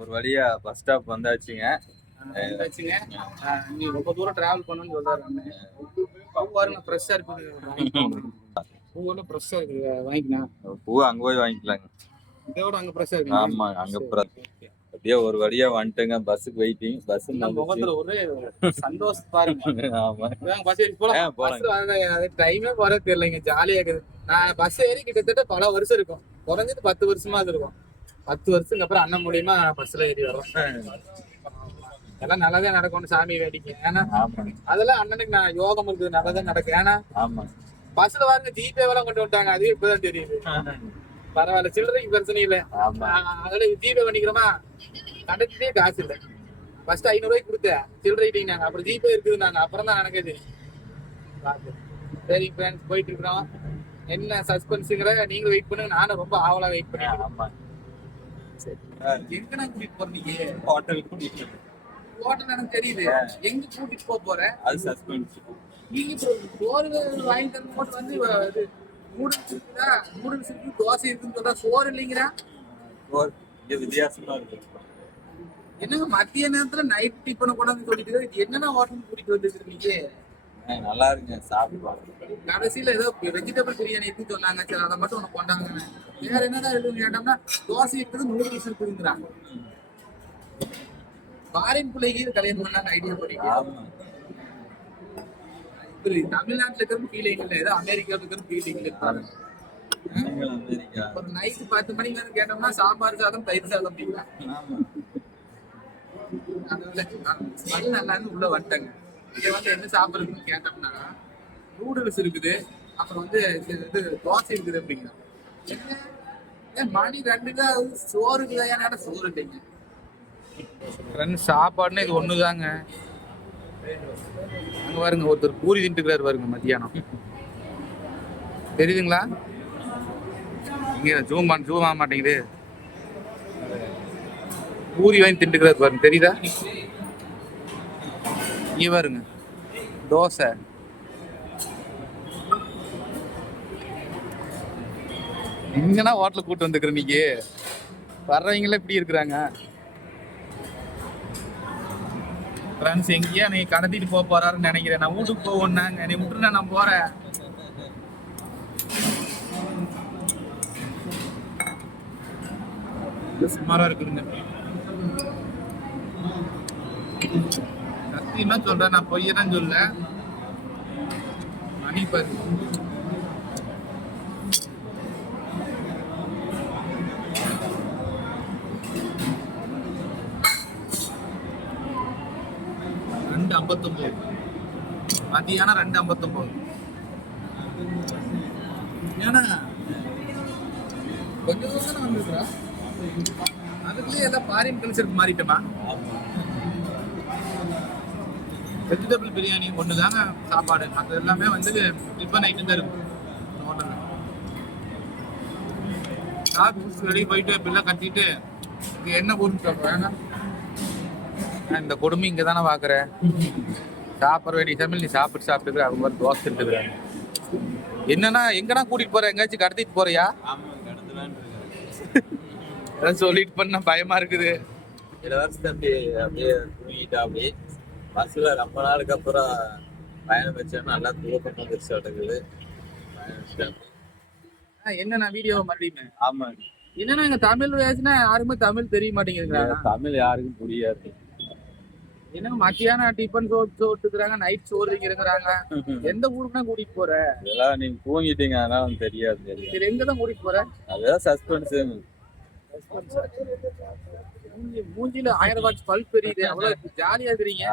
ஒரு வழியா bus stop வந்தாச்சுங்க. வச்சுங்க நீ ரொம்ப தூரம் டிராவல் பண்ணணும்னு சொல்றாரு அண்ணன் பூ பாருங்க ஃப்ரெஷ்ஷா இருக்குது பூவெல்லாம் ஃப்ரெஷ்ஷா இருக்குது. வாங்கிக்கலாம். பூ அங்க போய் வாங்கிக்கலாங்க. இதோட அங்க ஃப்ரெஷ்ஷா இருக்கு ஆமா அங்க அப்படியே ஒரு வழியா வந்துட்டுங்க. பஸ்ஸுக்கு வெயிட்டிங் பஸ் முகத்துல ஒரே சந்தோஷம் பாருங்க. ஆமா. பஸ் போலாம். பஸ் டைமே போற தெரியலங்க. ஜாலியா இருக்குது. நான் பஸ் ஏறி கிட்டத்தட்ட பல வருஷம் இருக்கும். குறைஞ்சது பத்து வருஷமா இருக்கும். பத்து வருஷத்துக்கு அப்புறம் அண்ணன் மூலியமா பஸ்ல ஏறி வரோம் எல்லாம் நல்லதே நடக்கும்னு சாமி வேடிக்கை. ஏன்னா அதெல்லாம் அண்ணனுக்கு நான் யோகம் இருக்குது நல்லதே நடக்கும் ஏன்னா பஸ்ல பாருங்க ஜிபே எல்லாம் கொண்டு வந்துட்டாங்க. அதுவே இப்பதான் தெரியுது. பரவாயில்ல சில்லறைக்கு பிரச்சனை இல்ல. அதுல ஜிபே பண்ணிக்கிறோமா? கண்டக்டே காசு இல்ல. ஃபர்ஸ்ட் ஐநூறு ரூபாய்க்கு கொடுத்தேன் சில்லறைக்கிட்டீங்க அப்புறம் ஜிபே இருக்குது நாங்க அப்புறம் தான் எனக்கே தெரியும். சரி ஃப்ரெண்ட்ஸ் போயிட்டு இருக்கிறோம். என்ன சஸ்பென்ஸுங்கிற நீங்க வெயிட் பண்ணுங்க. நானும் ரொம்ப ஆவலா வெயிட் ஆமா. எங்கண்ணா கூட்டிட்டு போறீங்க? ஹோட்டல் கூட்டிட்டு ஹோட்டல் எனக்கு தெரியுது. எங்க கூட்டிட்டு போக போறேன் அது சஸ்பென்ஸ் நீங்க சோறு வாங்கி தந்து போட்டு வந்து இவ- இது நூடுல்ஸ் இருக்குதா நூடுல்ஸ் இருக்கு தோசை இருக்குன்னு சொல்றா சோறு இல்லைங்கிறா இது வித்தியாசமா இருக்கு. என்னங்க மத்திய நேரத்துல நைட் டிஃபனை கொண்டாந்து சொல்லிட்டு இது என்னென்ன ஹோட்டல் கூட்டிட்டு வந்துருக்கீங்க நல்லா இருக்குங்க சாப்பிடுவாங்க கடைசியில ஏதோ வெஜிடபிள் பிரியாணி இருக்குன்னு சொன்னாங்க சரி அதை மட்டும் ஒன்று கொண்டாங்க வேற என்னதான் கேட்டோம்னா தோசை இருக்குது நூடுல்ஸ் இருக்குதுங்கிறாங்க ஃபாரின் பிள்ளைக்கு கல்யாணம் பண்ணாங்க ஐடியா பண்ணிக்க ஆமா. இப்ப தமிழ்நாட்டுல இருக்கிற ஃபீலிங் இல்ல ஏதோ அமெரிக்காவுல இருக்கிற ஃபீலிங் அமெரிக்கா. ஒரு நைட் பத்து மணிக்கு வந்து கேட்டோம்னா சாம்பார் சாதம் தயிர் சாதம் ஸ்மெல் நல்லான்னு உள்ள வந்துட்டாங்க. இங்க வந்து என்ன சாப்பிடுறதுன்னு கேட்டோம்னா நூடுல்ஸ் இருக்குது. அப்புறம் வந்து இது தோசை இருக்குது அப்படிங்கிறாங்க. என்ன? ஏன் மணி ரெண்டு தான் சோறு இருக்குதா சோறு இல்லைங்க ரெண்டு சாப்பாடுன்னு இது ஒண்ணுதாங்க. அங்க பாருங்க ஒருத்தர் பூரி தின்ட்டுக்கிறாரு பாருங்க மத்தியானம். தெரியுதுங்களா? இங்க ஜூம் பண்ண ஜூம் ஆக மாட்டேங்குது. பூரி வாங்கி தின்ட்டுக்கிறாரு பாருங்க தெரியுதா? இங்கே பாருங்க. தோசை. இங்கன்னா ஹோட்டல் கூட்டு வந்துக்கிற நீங்க? வர்றவங்களே இப்படி இருக்கிறாங்க? ஃப்ரெண்ட்ஸ் எங்கேயா நீ கடத்திட்டு போக போறாருன்னு நினைக்கிறேன். நான் வீட்டுக்கு போவோம்னாங்க நீ விட்டுருந்தா நான் போறேன். சுமாரா இருக்குதுங்க. சத்தியமா சொல்றேன்? நான் பொய்யதான் சொல்ல மணி பாரு. ரெண்டு ஐம்பத்தொம்போது. மதியானம் ரெண்டு ஐம்பத்தொம்போது. ஏன்னா கொஞ்சம் தூரம் வந்துருக்குறா. அதுக்குள்ளேயே ஏதாவது ஃபாரின் கல்ச்சருக்கு மாறிட்டோமா? வெஜிடபிள் பிரியாணி ஒன்று தாங்க சாப்பாடு. மற்ற எல்லாமே வந்து டிஃபன் ஐட்டம் தான் இருக்கும். ஹோட்டலில் சாப்பிட்டு வெளியே போயிட்டு பில்லை கட்டிட்டு இங்கே என்ன ஊர்னு சொல்கிறேன் இந்த கொடுமை இங்கே தானே பார்க்குறேன் சாப்பிட்ற வேண்டிய சமையல் நீ சாப்பிட்டு சாப்பிட்டுக்கிற. அவங்க மாதிரி தோசை எடுத்துக்கிறாங்க. என்னன்னா எங்கன்னா கூட்டிட்டு போற? எங்கேயாச்சும் கடத்திட்டு போறியா? ஏதாவது சொல்லிட்டு பண்ண பயமா இருக்குது. இளவரசி தம்பி அப்படியே தூங்கிட்டா அப்படியே பஸ்ல ரொம்ப நாளுக்கு அப்புறம் பயணம் வச்சோன்னா நல்லா தூக்கம் வந்துருச்சு இருக்குது பயணம் வச்சுட்டேன். ஆ, என்ன நான் வீடியோ மறுபடியும்? ஆமா என்னன்னா இங்க தமிழ் பேசினா யாருமே தமிழ் தெரிய மாட்டேங்குதுங்க தமிழ் யாருக்கும் புரியாது. என்ன மத்தியானம் டிஃபன் சோறு சோட்டுக்கிறாங்க நைட் சோறு திங்கிறாங்க எந்த ஊருக்குனா கூட்டிட்டு போற? இதெல்லாம் நீங்க தூங்கிட்டீங்க அதனால தெரியாது சரி எங்க தான் கூட்டிட்டு போற? அதுதான் சஸ்பென்ஸ் மூஞ்சி- மூஞ்சில ஆயிரம் வாட்ஸ் பல்ப் எரியுது அவ்வளவு ஜாலியா இருக்கிறீங்க.